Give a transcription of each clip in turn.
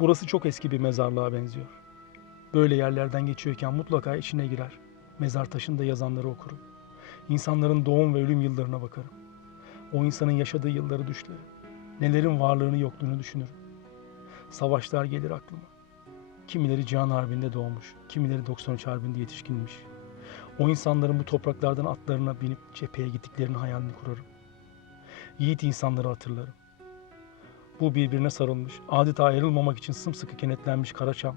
Burası çok eski bir mezarlığa benziyor. Böyle yerlerden geçiyorken mutlaka içine girer. Mezar taşında yazanları okurum. İnsanların doğum ve ölüm yıllarına bakarım. O insanın yaşadığı yılları düşlerim. Nelerin varlığını yokluğunu düşünürüm. Savaşlar gelir aklıma. Kimileri Cihan Harbi'nde doğmuş, kimileri 93 Harbi'nde yetişkinmiş. O insanların bu topraklardan atlarına binip cepheye gittiklerini hayalini kurarım. Yiğit insanları hatırlarım. Bu birbirine sarılmış, adeta ayrılmamak için sımsıkı kenetlenmiş Karaçam.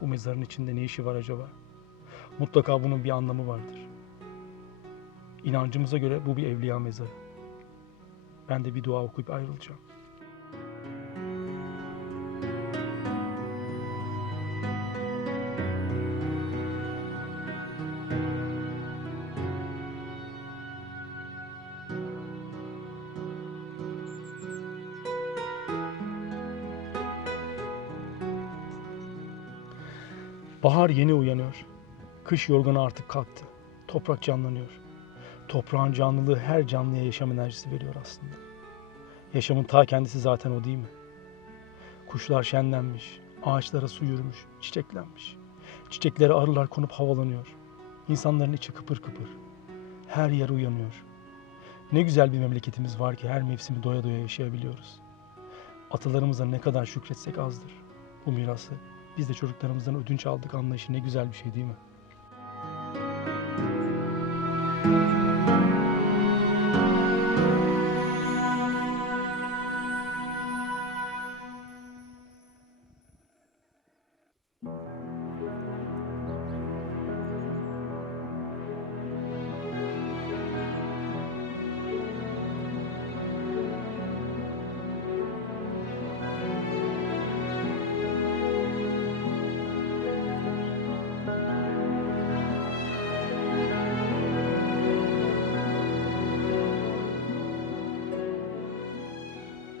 Bu mezarın içinde ne işi var acaba? Mutlaka bunun bir anlamı vardır. İnancımıza göre bu bir evliya mezarı. Ben de bir dua okuyup ayrılacağım. Bahar yeni uyanıyor. Kış yorganı artık kalktı. Toprak canlanıyor. Toprağın canlılığı her canlıya yaşam enerjisi veriyor aslında. Yaşamın ta kendisi zaten o değil mi? Kuşlar şenlenmiş, ağaçlara su yürümüş, çiçeklenmiş. Çiçeklere arılar konup havalanıyor. İnsanların içi kıpır kıpır. Her yer uyanıyor. Ne güzel bir memleketimiz var ki her mevsimi doya doya yaşayabiliyoruz. Atalarımıza ne kadar şükretsek azdır. Bu mirası biz de çocuklarımızdan ödünç aldık anlayışı ne güzel bir şey değil mi?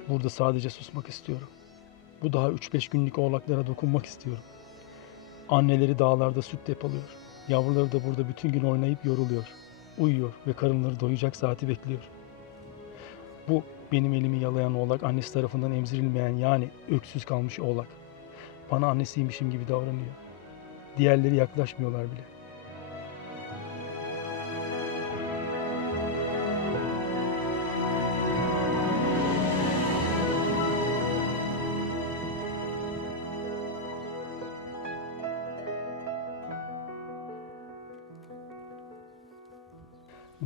Burada sadece susmak istiyorum. Bu daha 3-5 günlük oğlaklara dokunmak istiyorum. Anneleri dağlarda süt depoluyor. Yavruları da burada bütün gün oynayıp yoruluyor. Uyuyor ve karınları doyacak saati bekliyor. Bu benim elimi yalayan oğlak annesi tarafından emzirilmeyen yani öksüz kalmış oğlak. Bana annesiymişim gibi davranıyor. Diğerleri yaklaşmıyorlar bile.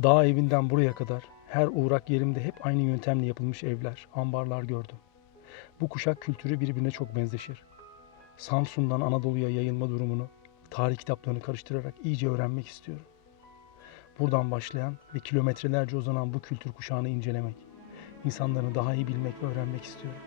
Dağ evinden buraya kadar her uğrak yerimde hep aynı yöntemle yapılmış evler, ambarlar gördüm. Bu kuşak kültürü birbirine çok benzeşir. Samsun'dan Anadolu'ya yayılma durumunu, tarih kitaplarını karıştırarak iyice öğrenmek istiyorum. Buradan başlayan ve kilometrelerce uzanan bu kültür kuşağını incelemek, insanlarını daha iyi bilmek ve öğrenmek istiyorum.